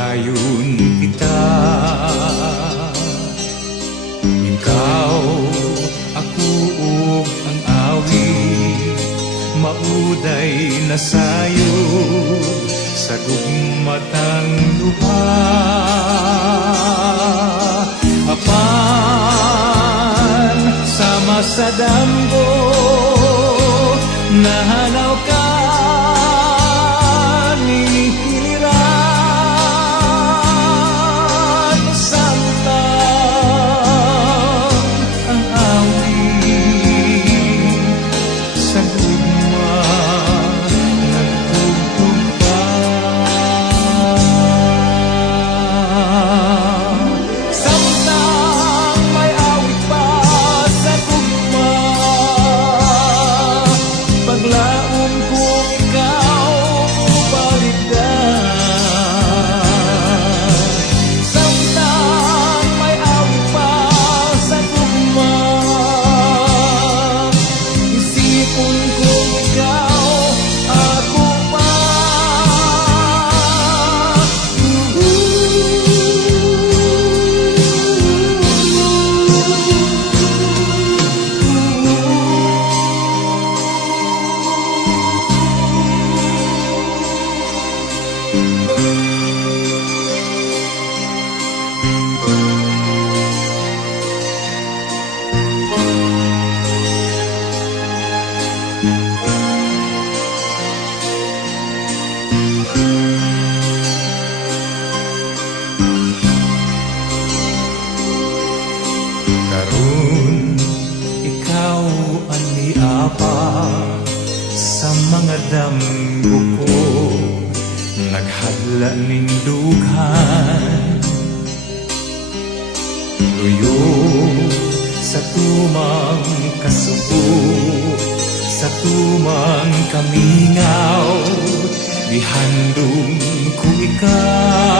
padayon kita. Ikaw, ako ug ang awit, mauday na sayo sa gugmatang duha. Apan sama sa damgo nahanaw ka ning hiliran, samtang ang awit sa gugma nagtugtog pa. Samtang may awit pa sa gugma, paglaom kung ikaw balikan. Samtang may awit pa sa gugma, isipon kung ikaw ako pa. Karon ikaw ani apa sa mga damgo ko, naghadla ning dughan, luyo sa tumang kasubo, sa tumang kamingaw, gihandom ko ikaw.